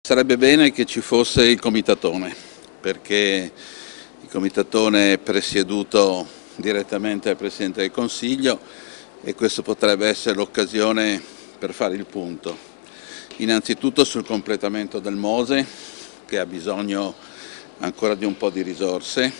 Sarebbe bene che ci fosse il comitatone, perché il comitatone è presieduto direttamente dal Presidente del Consiglio e questo potrebbe essere l'occasione per fare il punto. Innanzitutto sul completamento del Mose, che ha bisogno ancora di un po' di risorse,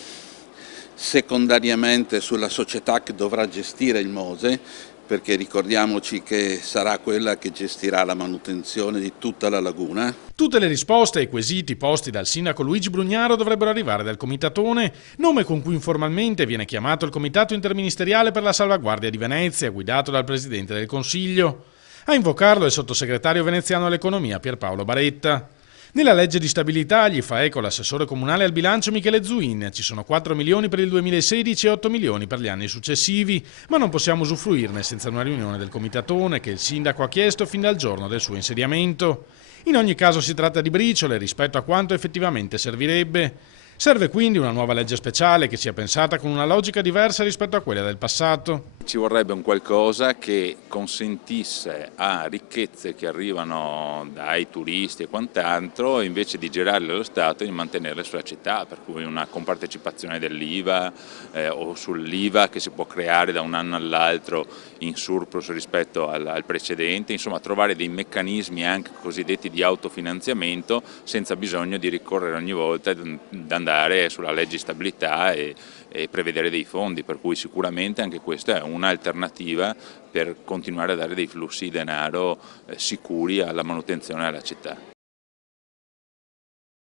secondariamente sulla società che dovrà gestire il Mose, perché ricordiamoci che sarà quella che gestirà la manutenzione di tutta la laguna. Tutte le risposte ai quesiti posti dal sindaco Luigi Brugnaro dovrebbero arrivare dal Comitatone, nome con cui informalmente viene chiamato il Comitato Interministeriale per la Salvaguardia di Venezia, guidato dal Presidente del Consiglio. A invocarlo è il sottosegretario veneziano all'economia Pierpaolo Baretta. Nella legge di stabilità gli fa eco l'assessore comunale al bilancio Michele Zuin. Ci sono 4 milioni per il 2016 e 8 milioni per gli anni successivi, ma non possiamo usufruirne senza una riunione del Comitatone che il sindaco ha chiesto fin dal giorno del suo insediamento. In ogni caso si tratta di briciole rispetto a quanto effettivamente servirebbe. Serve quindi una nuova legge speciale che sia pensata con una logica diversa rispetto a quella del passato. Ci vorrebbe un qualcosa che consentisse a ricchezze che arrivano dai turisti e quant'altro, invece di girarle allo Stato, di mantenerle sulla città, per cui una compartecipazione dell'IVA o sull'IVA che si può creare da un anno all'altro in surplus rispetto al precedente, insomma trovare dei meccanismi anche cosiddetti di autofinanziamento senza bisogno di ricorrere ogni volta ad andare sulla legge di stabilità e prevedere dei fondi, per cui sicuramente anche questa è un'alternativa per continuare a dare dei flussi di denaro sicuri alla manutenzione della città.